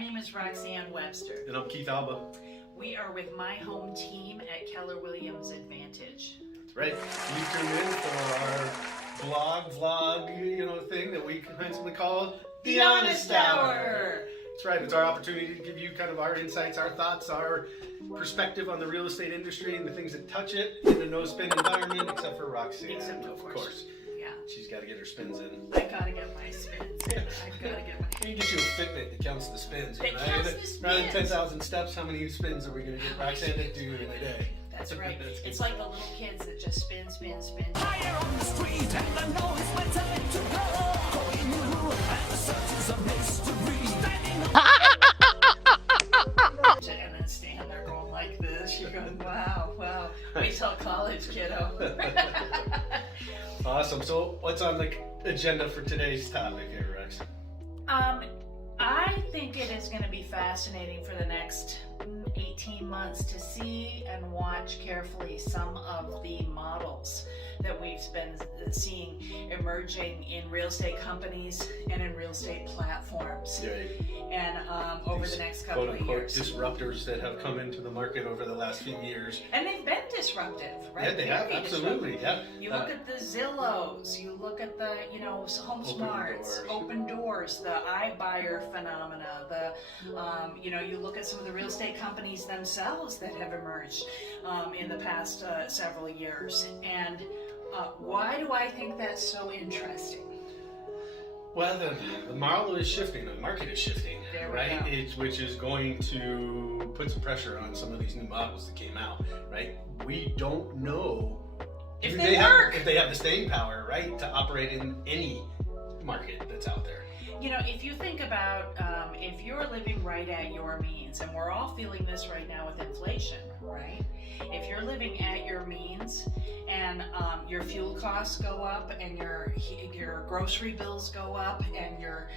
name is Roxane Webster. And I'm Keith Alba. We are with my home team at Keller Williams Advantage. That's right. You tuned in for our vlog thing that we conventionally call The Honest Hour. That's right. It's our opportunity to give you kind of our insights, our thoughts, our perspective on the real estate industry and the things that touch it in a no-spin environment, except for Roxane. Except of course. Yeah. She's got to get her spins in. I gotta get my spins in. I've gotta get my. You get you a Fitbit that counts the spins. That counts the spins. Rather than 10,000 steps, how many spins are we going to get Roxane to do in a day? That's right. It's like the little kids that just spin. Fire on the street and I know it's my time to go. Going new and the search is a mystery. Standing And then stand there going like this. You're going, wow. Wait till college, kiddo. Awesome. So what's on the agenda for today's topic here, Rex? I think it is going to be fascinating for the next 18 months to see and watch carefully some of the models that we've been seeing emerging in real estate companies and in real estate platforms. Right. And over the next couple of years. Disruptors that have come into the market over the last few years. And they've been disruptive, right? Yeah, they have, absolutely. Yeah. You look at the Zillows, you look at the, Home Smarts, Open Doors, the iBuyer phenomena, you look at some of the real estate companies themselves that have emerged in the past several years. And why do I think that's so interesting? Well, the model is shifting, the market is shifting, right? Which is going to put some pressure on some of these new models that came out, right? We don't know if they work. If they have the staying power, right, to operate in any market that's out there. If you think about if you're living right at your means, and we're all feeling this right now with inflation, right? If you're living at your means and your fuel costs go up and your grocery bills go up and your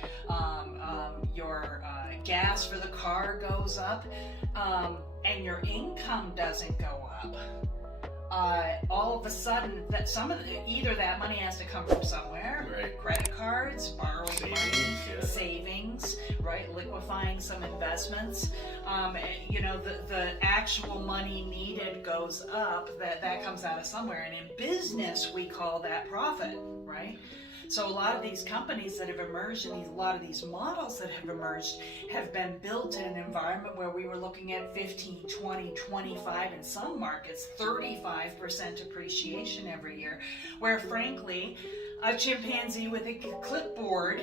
gas for the car goes up and your income doesn't go up, all of a sudden that either that money has to come from somewhere, right? Credit cards, borrowing money, savings, right? Liquefying some investments. The actual money needed goes up. That comes out of somewhere, and in business we call that profit, right? So a lot of these companies that have emerged and a lot of these models that have emerged have been built in an environment where we were looking at 15, 20, 25, in some markets, 35% appreciation every year, where frankly, a chimpanzee with a clipboard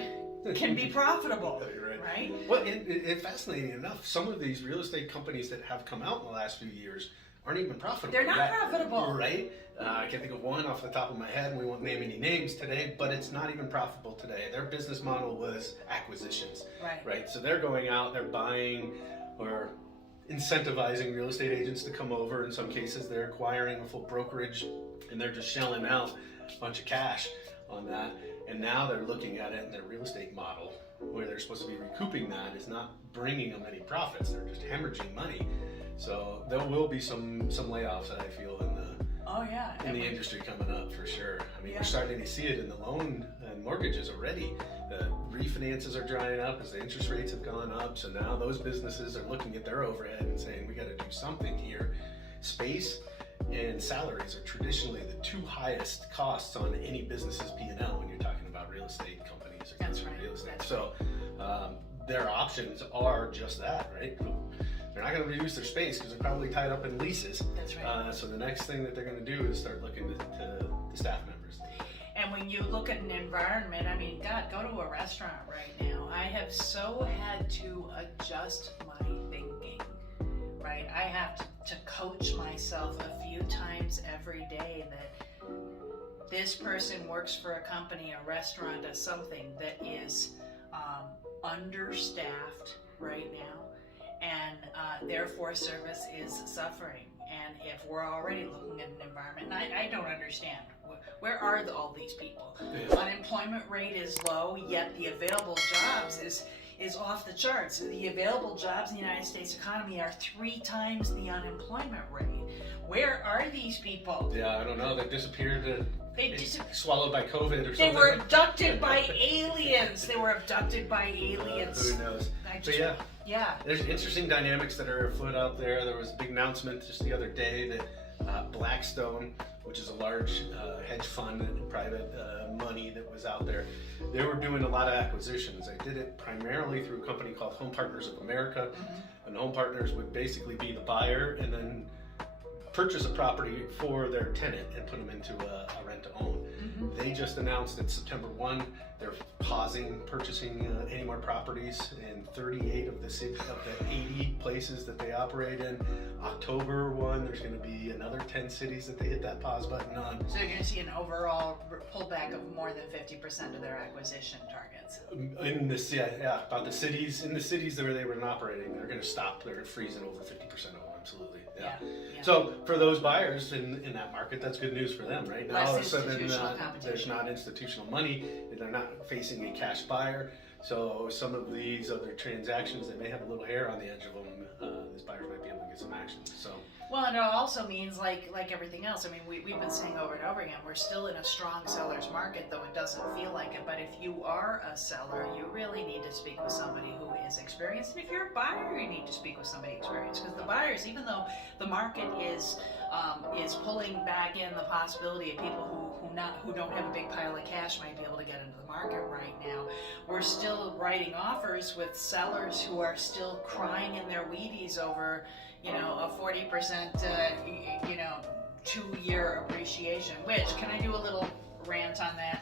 can be profitable, right? Well, and fascinating enough, some of these real estate companies that have come out in the last few years aren't even profitable. They're not profitable. Right? I can't think of one off the top of my head, and we won't name any names today, but it's not even profitable today. Their business model was acquisitions. Right? So they're going out, they're buying or incentivizing real estate agents to come over. In some cases, they're acquiring a full brokerage, and they're just shelling out a bunch of cash on that. And now they're looking at it in their real estate model, where they're supposed to be recouping that, is not bringing them any profits. They're just hemorrhaging money. So there will be some layoffs, I feel, in the industry coming up for sure. I mean, we're starting to see it in the loan and mortgages already. The refinances are drying up as the interest rates have gone up. So now those businesses are looking at their overhead and saying, we got to do something here. Space and salaries are traditionally the two highest costs on any business's P&L when you're talking about real estate companies. That's right. Real estate. So their options are just that, right? They're not going to reduce their space because they're probably tied up in leases. That's right. So the next thing that they're going to do is start looking to the staff members. And when you look at an environment, I mean, God, go to a restaurant right now. I have so had to adjust my thinking, right? I have to coach myself a few times every day that this person works for a company, a restaurant, or something that is understaffed right now. And therefore service is suffering. And if we're already looking at an environment, and I don't understand, where are all these people? Unemployment rate is low, yet the available jobs is off the charts. The available jobs in the United States economy are 3 times the unemployment rate. Where are these people? Yeah, I don't know. They disappeared. They just swallowed by COVID or they something. were abducted by aliens. They were abducted by aliens. Who knows? But yeah. There's interesting dynamics that are afoot out there. There was a big announcement just the other day that Blackstone, which is a large hedge fund and private money that was out there, they were doing a lot of acquisitions. They did it primarily through a company called Home Partners of America. And Home Partners would basically be the buyer and then purchase a property for their tenant and put them into a rent to own. They just announced that September 1 they're pausing purchasing any more properties in 38 of the 80 places that they operate in. October 1 there's going to be another 10 cities that they hit that pause button on. So you're going to see an overall pullback of more than 50% of their acquisition targets. In this, about the cities where they were operating, they're going to stop. They're freezing over 50% of them. Absolutely. Yeah. So for those buyers in that market, that's good news for them, right? Now all of a sudden there's not institutional money, and they're not facing a cash buyer. So some of these other transactions that may have a little hair on the edge of them, these buyers might be able to get some action. So. Well, and it also means like everything else. I mean, we've been saying over and over again, we're still in a strong seller's market, though it doesn't feel like it. But if you are a seller, you really need to speak with somebody who is experienced. And if you're a buyer, you need to speak with somebody experienced. Because the buyers, even though the market is pulling back in the possibility of people who don't have a big pile of cash might be able to get into the market right now, we're still writing offers with sellers who are still crying in their Wheaties over, a 40%, 2-year appreciation, which, can I do a little rant on that?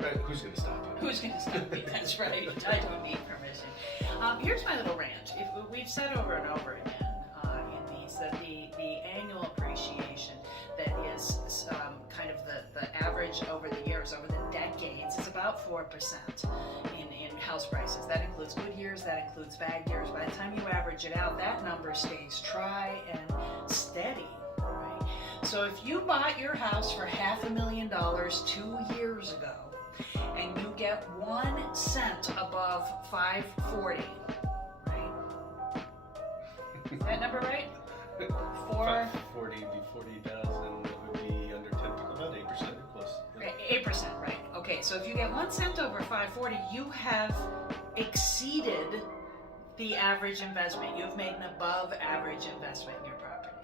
Right, who's going to stop you? Who's going to stop me? That's right. I don't need permission. Here's my little rant. We've said over and over again in these that the annual appreciation that is kind of the average over the years, over the decades, is about 4% in house prices. That includes good years, that includes bad years. By the time you average it out, that number stays tri and steady, right? So if you bought your house for $500,000 2 years ago, and you get 1 cent above 540, right? Is that number right? 540 would be 40,000. It would be under 10, about 8% or close. Yeah. 8%, right? Okay, so if you get 1 cent over 540, you have exceeded the average investment. You've made an above average investment in your property.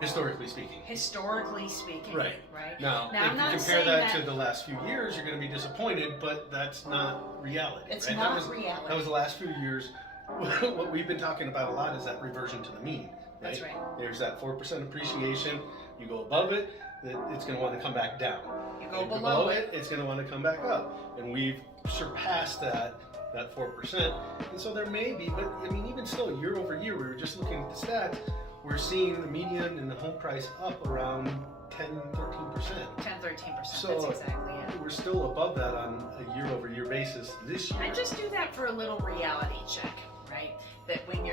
Historically speaking. Historically speaking. Right. Now if I'm you not compare saying that to the last few years, you're going to be disappointed, but that's not reality. It's right? not reality. That was the last few years. What we've been talking about a lot is that reversion to the mean. Right? That's right. There's that 4% appreciation. You go above it, it's going to want to come back down. You go and below it, it's going to want to come back up. And we've surpassed that 4%. And so there may be, but I mean, even still, year over year, we were just looking at the stats, we're seeing the median and the home price up around 10, 13%. 10-13%, So that's exactly it. we're still above that on a year over year basis this year. I just do that for a little reality check, right? That when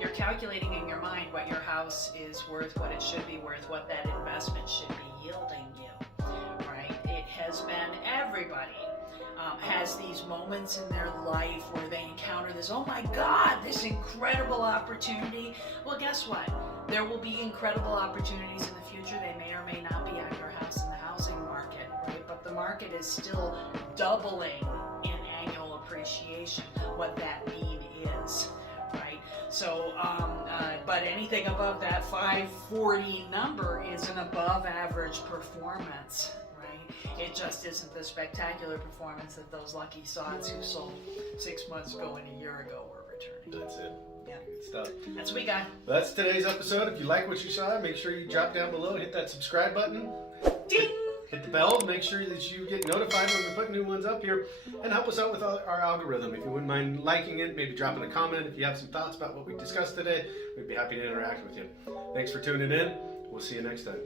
you're calculating in your mind what your house is worth, what it should be worth, what that investment should be yielding you, right? It has been everybody has these moments in their life where they encounter this, oh my God, this incredible opportunity. Well, guess what? There will be incredible opportunities in the future. They may or may not be at your house in the housing market, right? But the market is still doubling in annual appreciation. What that mean is, right? So, but anything above that 540 number is an above average performance. It just isn't the spectacular performance that those lucky sods who sold 6 months ago and a year ago were returning. That's it. Yeah. Good stuff. That's what we got. That's today's episode. If you like what you saw, make sure you drop down below, hit that subscribe button. Ding! Hit the bell to make sure that you get notified when we put new ones up here, and help us out with our algorithm. If you wouldn't mind liking it, maybe dropping a comment. If you have some thoughts about what we discussed today, we'd be happy to interact with you. Thanks for tuning in. We'll see you next time.